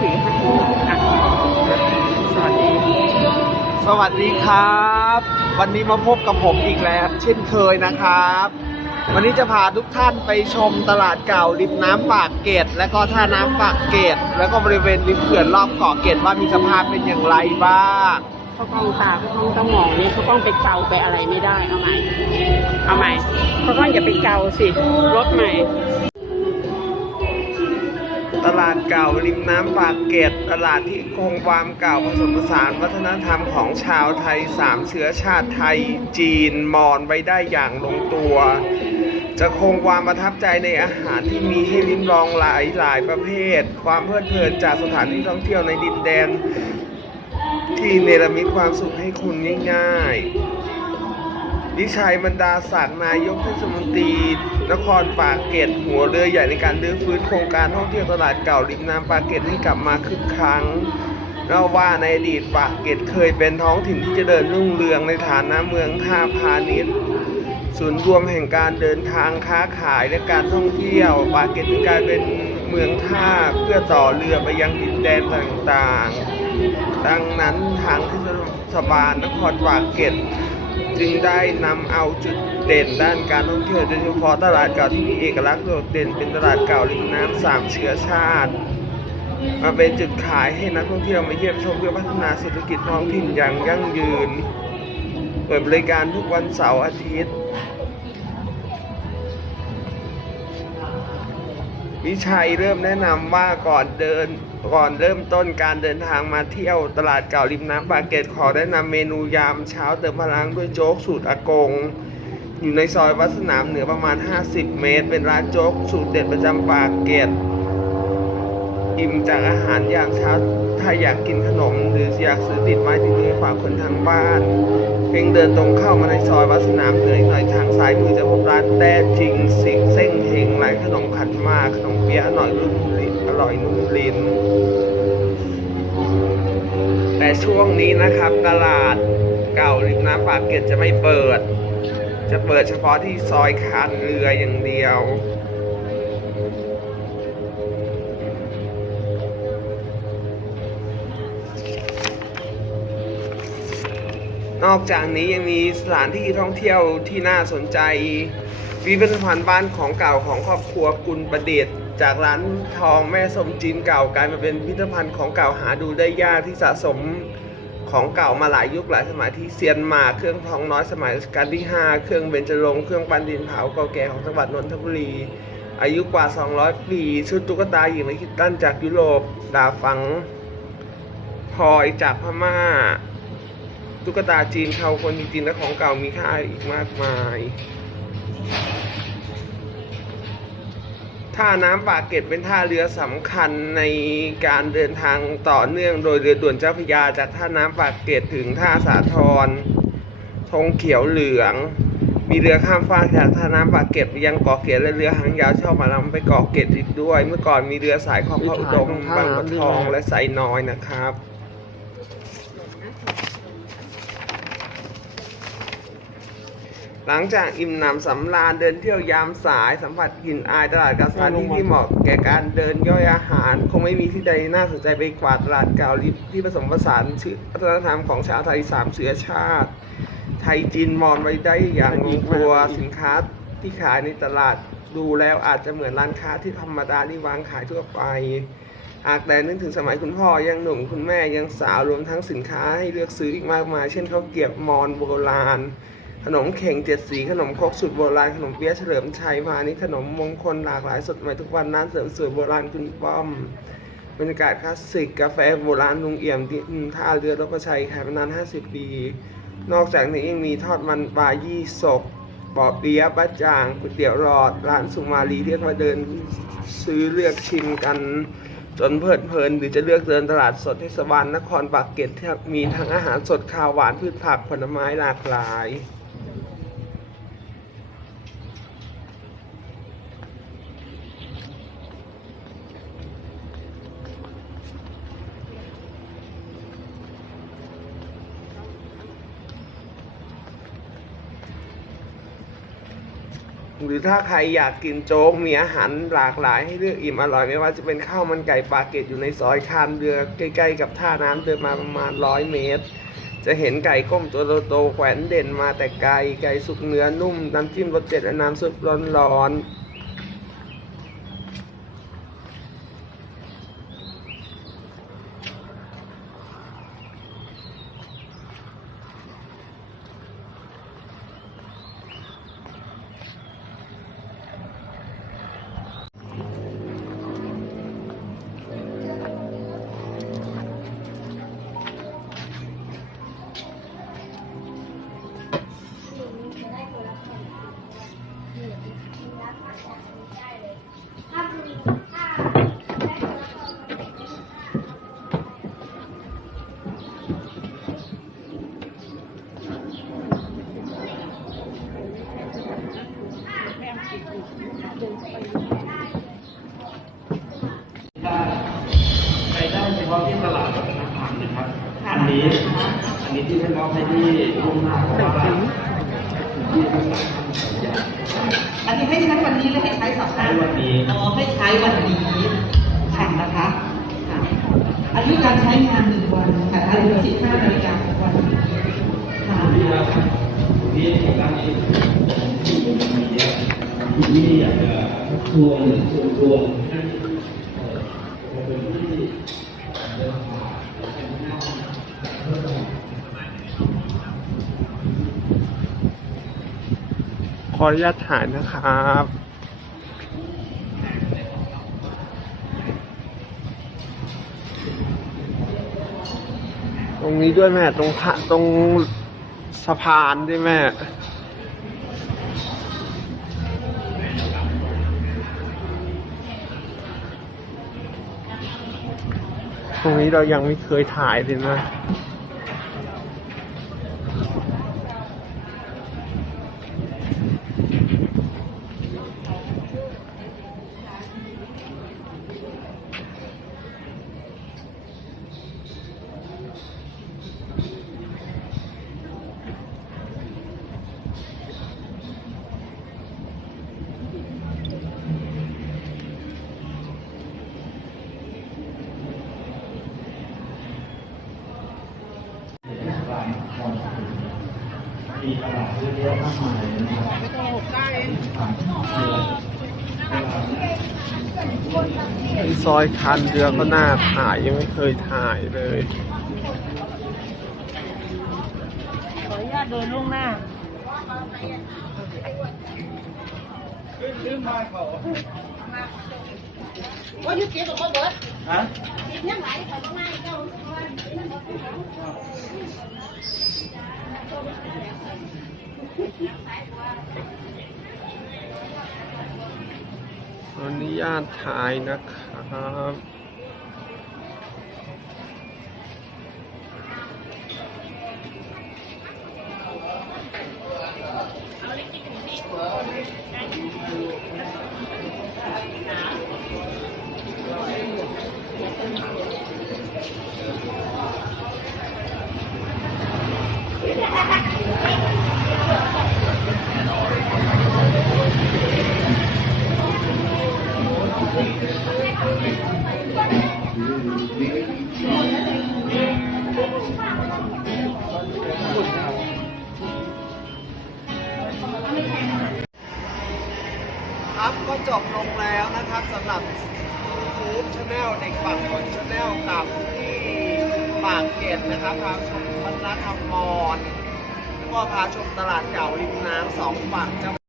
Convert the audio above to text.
ถือให้อะสวัสดี สวัสดีครับ วันนี้มาพบกับผมอีกแล้ว เช่นเคยนะครับ วันนี้จะพาทุกท่านไปชมตลาดเก่าริมน้ำปากเกร็ดและก็ท่าน้ำปากเกร็ดแล้วก็บริเวณริมเขื่อนรอบเกาะเกร็ดว่ามีสภาพเป็นอย่างไรบ้างเขากล้องตาเขากล้องต้องมองนี่เขากล้องไปเกาไปอะไรไม่ได้เอาใหม่เอาใหม่เขากล้องอย่าไปเกาสิรถใหม่ ตลาดเก่าริมน้ำปากเกร็ดตลาดที่คงความเก่าผสมผสานวัฒนธรรมของชาวไทยสามเชื้อชาติไทย จีนมอญไว้ได้อย่างลงตัว จะคงความประทับใจในอาหารที่มีให้ลิ้มลองหลายหลายประเภท ความเพลิดเพลินจากสถานที่ท่องเที่ยวในดินแดน ที่เนรมิตความสุขให้คุณง่าย ๆ ดิชัยบรรดาศักดิ์นายกเทศมนตรี นครปากเกร็ดหัวเรือใหญ่ในการรื้อฟื้นโครงการท่องเที่ยวตลาดเก่าริมน้ำปากเกร็ดให้กลับมาคึกคักเล่าว่าในอดีตปากเกร็ดเคยเป็นท้องถิ่นที่เจริญรุ่งเรืองในฐานะเมืองท่าพาณิชย์ศูนย์รวมแห่งการเดินทางค้าขายและการท่องเที่ยวปากเกร็ดกลายเป็นเมืองท่าเพื่อต่อเรือไปยังดินแดนต่างๆ ดังนั้นทางเทศบาลนครปากเกร็ด จึงได้นำเอาจุดเด่นด้านการท่องเที่ยวโดยเฉพาะตลาดเก่าที่มีเอกลักษณ์โดดเด่นเป็นตลาดเก่าริมน้ำสามเชื้อชาติมาเป็นจุดขายให้นักท่องเที่ยวมาเยี่ยมชมเพื่อพัฒนาเศรษฐกิจท้องถิ่นอย่างยั่งยืน เปิดบริการทุกวันเสาร์อาทิตย์ วิชัยเริ่มแนะนำว่าก่อนเดินก่อนเริ่มต้นการเดินทางมาเที่ยวตลาดเก่าริมน้ำปากเกร็ดขอแนะนำเมนูยามเช้าเติมพลังด้วยโจ๊กสูตรอากง อยู่ในซอยวัดสนามเหนือประมาณ 50 เมตร เป็นร้านโจ๊กสูตรเด็ดประจำปากเกร็ด อิ่มจากอาหารยามเช้า ถ้าอยากกินขนม หรืออยากซื้อติดไม้ติดมือฝากคนทางบ้าน เพียงเดินตรงเข้ามาในซอยวัดสนามเหนืออีกหน่อยทางซ้ายมือจะพบร้านแต้จิงสิงเส้งเฮงร้านขนมขันหมากขนมเปี๊ยะอร่อยรุ่นลิ้นอร่อยนุ่มลิ้นแต่ช่วงนี้นะครับตลาดเก่าริมน้ำปากเกร็ดจะไม่เปิด จะเปิดเฉพาะที่ซอยคานเรืออย่างเดียว นอกจากนี้ยังมีสถานที่ท่องเที่ยวที่น่าสนใจพิพิธภัณฑ์บ้านของเก่าของครอบครัวกุลประเดชจากร้านทองแม่สมจีนเก่ากลายมาเป็นพิพิธภัณฑ์ของเก่าหาดูได้ยากที่สะสมของเก่ามาหลายยุคหลายสมัยที่เซียนหมากเครื่องทองน้อยสมัยรัชกาลที่ 5 เครื่องเบญจรงค์เครื่องปั้นดินเผาเก่าแก่ของจังหวัดนนทบุรี อายุกว่า 200 ปี ชุดตุ๊กตาหญิงและคิดตั้นจากยุโรปดาบฝังพลอยจากพม่า ตุ๊กตาจีนเขาคนจริงๆและของเก่ามีค่าอีกมากมาย ท่าน้ำปากเกร็ดเป็นท่าเรือสำคัญในการเดินทางต่อเนื่องโดยเรือด่วนเจ้าพระยาจากท่าน้ำปากเกร็ดถึงท่าสาทรธงเขียวเหลือง มีเรือข้ามฟากจากท่าน้ำปากเกร็ดไปยังเกาะเกร็ดและเรือหางยาวชอบมาลำไปเกาะเกร็ดอีกด้วย เมื่อก่อนมีเรือสายของพระอุดมบางบัวทองและไซน้อยนะครับ หลังจากอิ่มหนำสำราญเดินเที่ยวยามสายสัมผัสกลิ่นอายตลาดกาสถานที่ที่เหมาะแก่การเดินย่อยอาหาร คงไม่มีที่ใดน่าสนใจไปกว่าตลาดเก่าลิบที่ผสมผสานชื่อวัฒนธรรมของชาวไทยสามเชื้อชาติ ไทยจีนมอญไว้ได้อย่างลงตัวสินค้าที่ขายในตลาดดูแล้วอาจจะเหมือนร้านค้าที่ธรรมดาที่วางขายทั่วไปหากแต่นึกถึงสมัยคุณพ่อยังหนุ่มคุณแม่ยังสาวรวมทั้งสินค้าให้เลือกซื้ออีกมากมาย เช่นข้าวเกรียบมอญโบราณ ขนมเข่งเจ็ดสี ขนมครกสุดโบราณ ขนมเปี๊ยะเฉลิมชัยมานี่ขนมมงคลหลากหลายสดใหม่ทุกวันน้ำเสริมสวยโบราณคุณป้อมบรรยากาศคลาสสิกกาแฟโบราณลุงเอี่ยมที่ท่าเรือรบประชัยขายมานาน 50 ปี นอกจากนี้ยังมีทอดมันปลายี่สกปอเปี๊ยะบะจางก๋วยเตี๋ยวหลอด ร้านสุมาลีที่มาเดินซื้อเลือกชิมกัน จนเพลิดเพลินหรือจะเลือกเดินตลาดสดเทศบาลนครปากเกร็ดที่มีทั้งอาหารสดข้าวหวานพืชผักผลไม้หลากหลาย หรือถ้าใครอยากกินโจ๊กมีอาหารหลากหลายให้เลือกอิ่มอร่อยไม่ว่าจะเป็นข้าวมันไก่ปลาเกตอยู่ในซอยคานเรือใกล้ๆกับท่าน้ำเดินมาประมาณร้อยเมตร จะเห็นไก่ก้มตัวโตๆแขวนเด่นมาแต่ไกลไก่สุกเนื้อนุ่มน้ำจิ้มรสเด็ดและน้ำซุปร้อนๆ พาะที่ตลาดวัฒนธรรมนะครับ อันนี้ อันนี้ที่ให้มอบให้ที่ลุ่มหน้าเพราะว่าที่ทั้งหลายอันนี้ให้ใช้วันนี้หรือให้ใช้สัปใช้ดาห์วันนี้อ๋อให้ใช้วันนี้ค่ะนะคะค่ะอายุการใช้งานหนึ่งวันค่ะอายุสิบห้านาฬิกาของวันนี้ค่ะที่เราที่ร้านนี้ที่อยากจะทวงทวงทวงให้เอ่อเป็นที่เดินทาง ข ออนุญาตถ่ายนะครับตรงนี้ด้วยแม่ ตรงตรงสะพานด้วยแม่ ตรงนี้เรายังไม่เคยถ่ายเลยนะ เยอะแยะมากมายนะครับที่ซอยคันเรือก็น่าถ่ายยังไม่เคยถ่ายเลยขออนุญาตเดินล่วงหน้าขอ อนุญาตถ่ายนะครับ ครับก็จบลงแล้วนะครับสำหรับ YouTube Channel เด็กปากคน Channel กับที่ปากเกร็ดนะครับพาชมวัฒนธรรมมอญแล้วก็พาชมตลาดเก่าริมน้ำสองฝั่งเจ้า